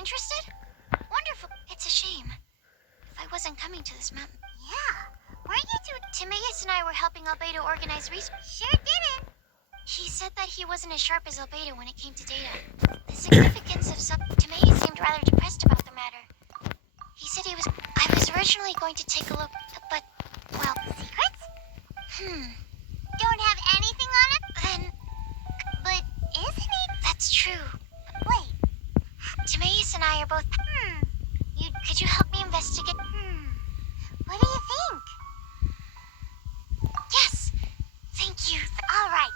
interested? Wonderful. It's a shame. If I wasn't coming to this mountain. Yeah. Weren't you two? Timaeus and I were helping Albedo organize research. Sure didn't. He said that he wasn't as sharp as Albedo when it came to data. The significance of Timaeus seemed rather depressed about the matter. He said he was... I was originally going to take a look, but... well... Secrets? Don't have anything on it? Then... But isn't it? That's true. Wait. Timaeus and I are both... Could you help me investigate? What do you think? Yes! Thank you. All right.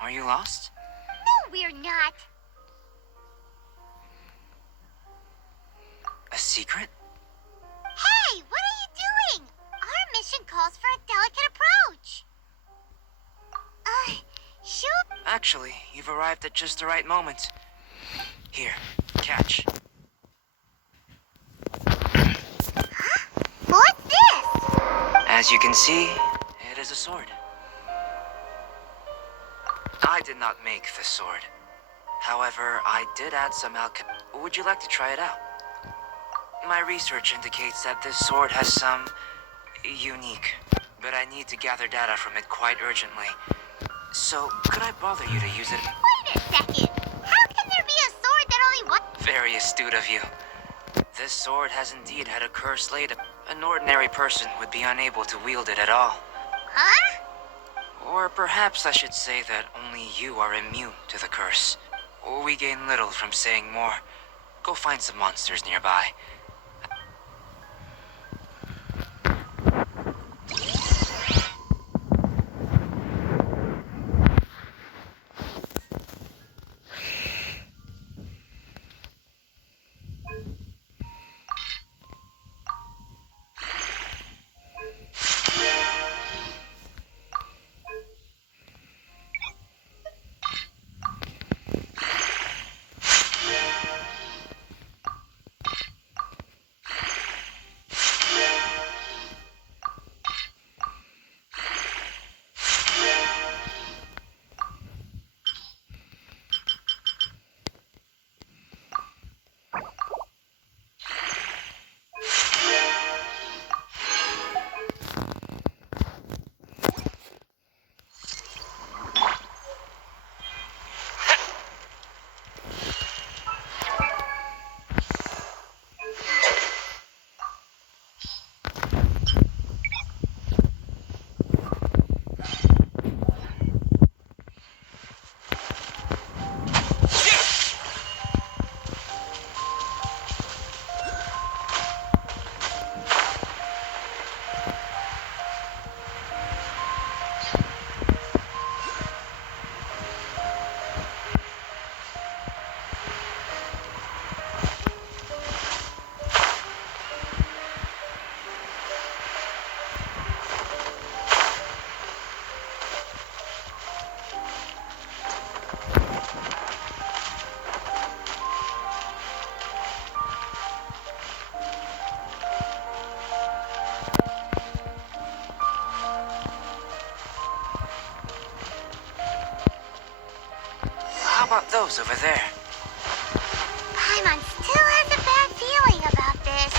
Are you lost? No, we're not. A secret? Hey, what are you doing? Our mission calls for a delicate approach. Shoot. Actually, you've arrived at just the right moment. Here, catch. Huh? What's this? As you can see, it is a sword. I did not make the sword. However, I did add some alchemy. Would you like to try it out? My research indicates that this sword has some... unique. But I need to gather data from it quite urgently. So, could I bother you to use it? Wait a second. How can there be a sword that only one... Very astute of you. This sword has indeed had a curse laid. An ordinary person would be unable to wield it at all. Huh? Or perhaps I should say that only you are immune to the curse. We gain little from saying more. Go find some monsters nearby. How about those over there? Paimon still has a bad feeling about this.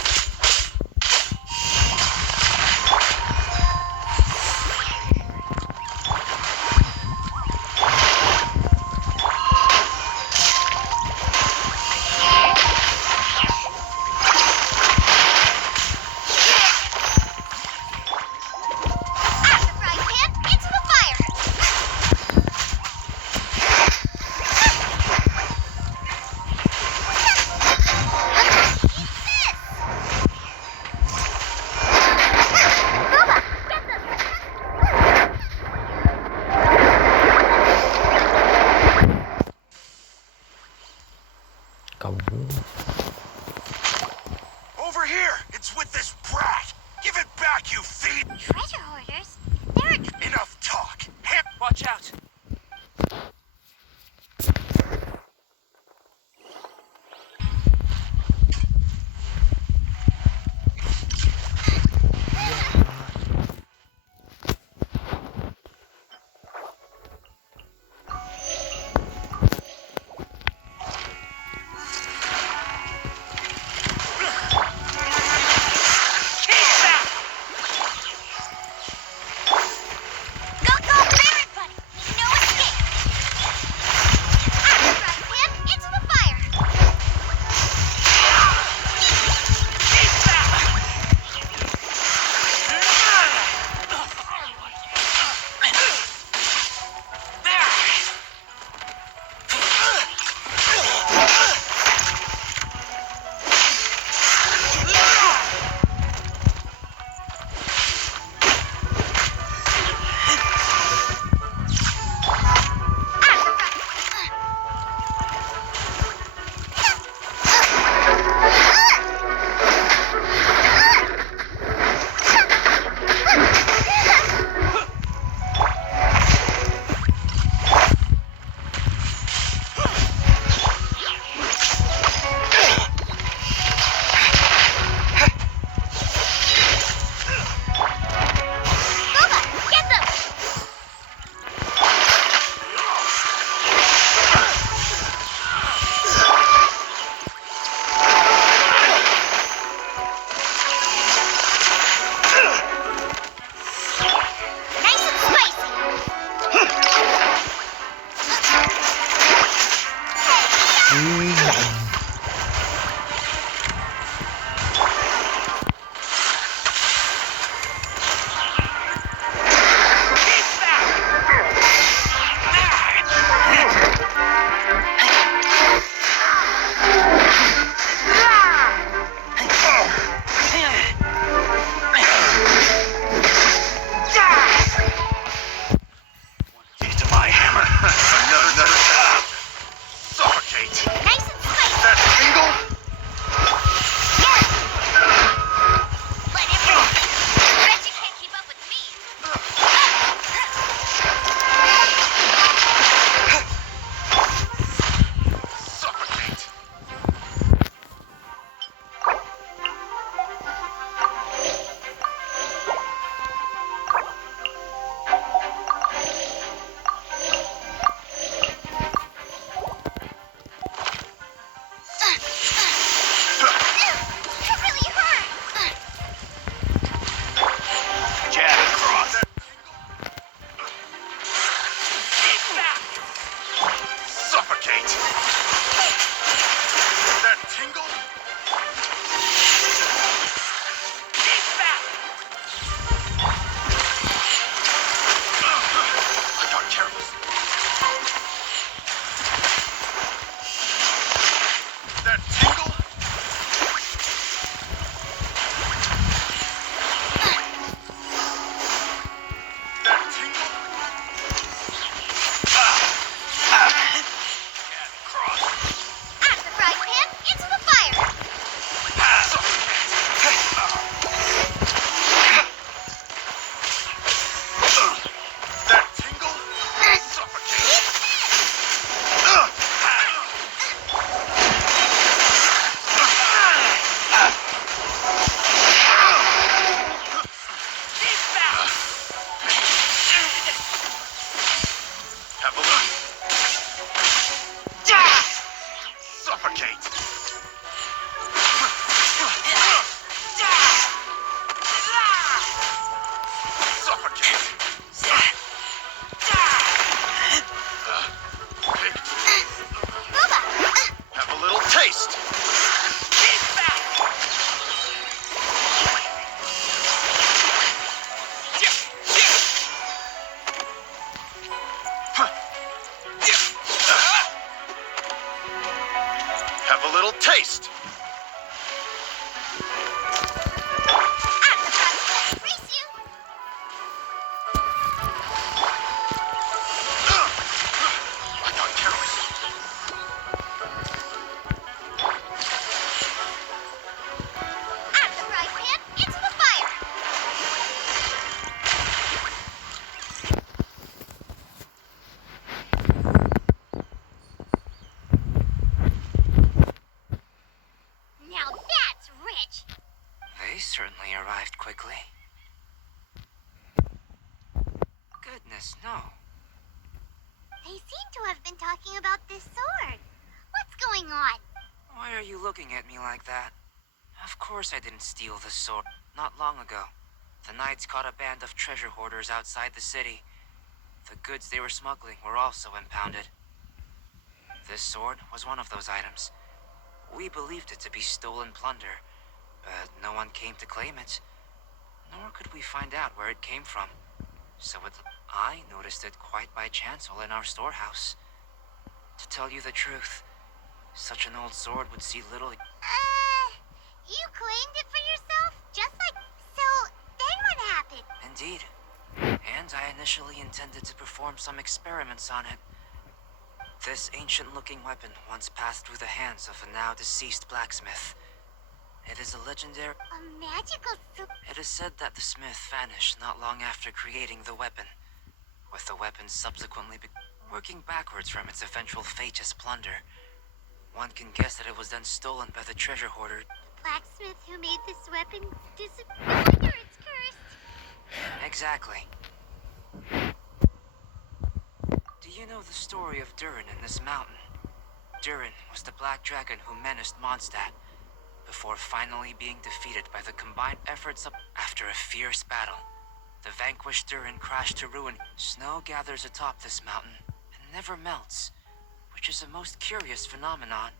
Jab and cross. Suffocate. That tingle. I got careless. That tingle. That tingle. Jab and cross. Out of the frying pan, into the fire. That tingle. Suffocate. Have a look. Suffocate. Suffocate. Picked. Booba. Have a little taste. Have a little taste. Out of the frying pan, race you. I got careless. Out of the frying pan, into the fire. Now that's rich. They certainly arrived quickly. Goodness, no. They seem to have been talking about this sword. What's going on? Why are you looking at me like that? Of course I didn't steal the sword. Not long ago, the knights caught a band of treasure hoarders outside the city. The goods they were smuggling were also impounded. This sword was one of those items. We believed it to be stolen plunder, but no one came to claim it. Nor could we find out where it came from. So I noticed it quite by chance while in our storehouse. To tell you the truth, such an old sword would see little. You claimed it for yourself? Just like... So, then what happened? Indeed. And I initially intended to perform some experiments on it. This ancient-looking weapon once passed through the hands of a now-deceased blacksmith. It is a legendary... A magical sword? It is said that the smith vanished not long after creating the weapon, with the weapon subsequently working backwards from its eventual fate as plunder. One can guess that it was then stolen by the treasure hoarder. Blacksmith who made this weapon disappeared or it's cursed? Exactly. Do you know the story of Durin in this mountain? Durin was the black dragon who menaced Mondstadt, before finally being defeated by the combined efforts of... After a fierce battle, the vanquished Durin crashed to ruin. Snow gathers atop this mountain and never melts, which is a most curious phenomenon.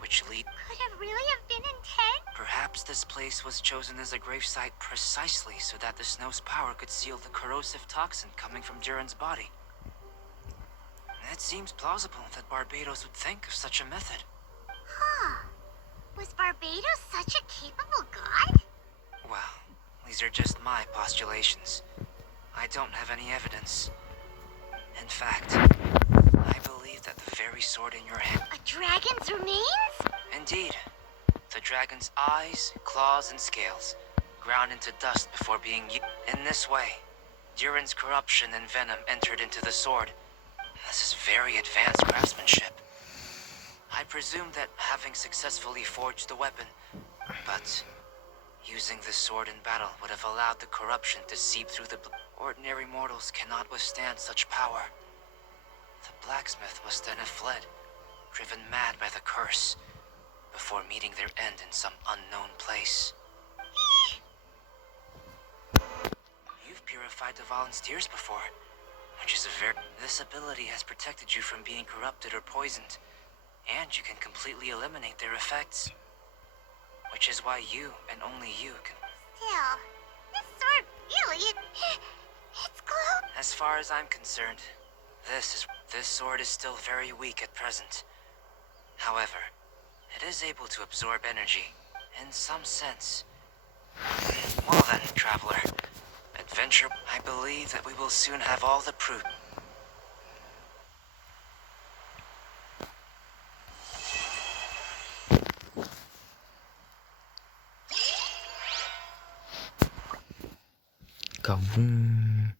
Which lead... Could it really have been intent? Perhaps this place was chosen as a gravesite precisely so that the snow's power could seal the corrosive toxin coming from Durin's body. It seems plausible that Barbados would think of such a method. Huh. Was Barbados such a capable god? Well, these are just my postulations. I don't have any evidence. In fact, I believe that the very sword in your hand... A dragon's remains? Indeed. The dragon's eyes, claws, and scales ground into dust before being used. In this way, Durin's corruption and venom entered into the sword. This is very advanced craftsmanship. I presume that having successfully forged the weapon, but using this sword in battle would have allowed the corruption to seep through the... Ordinary mortals cannot withstand such power. The blacksmith must then have fled, driven mad by the curse, before meeting their end in some unknown place. purified the volunteers before, which is a very... This ability has protected you from being corrupted or poisoned, and you can completely eliminate their effects. Which is why you, and only you, can... Still, this sword really... It's close. As far as I'm concerned, this sword is still very weak at present. However, it is able to absorb energy, in some sense. Well then, traveler. Adventure, I believe that we will soon have all the proof. Кавун.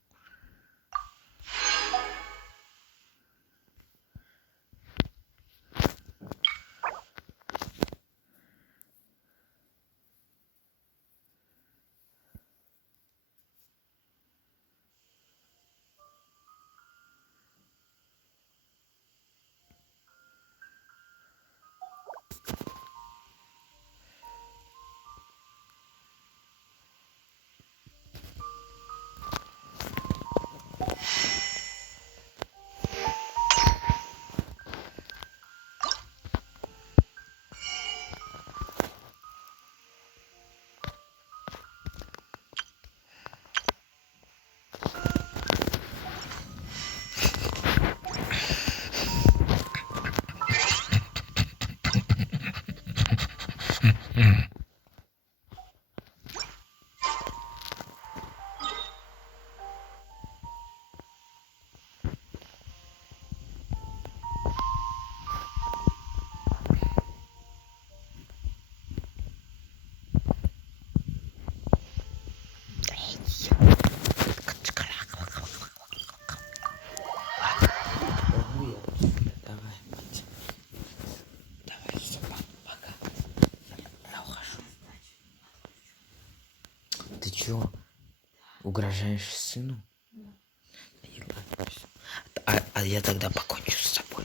Давай, мать. Давай, собак, пока. Я ухожу. Ты чё? Угрожаешь сыну? А я тогда покончу с собой.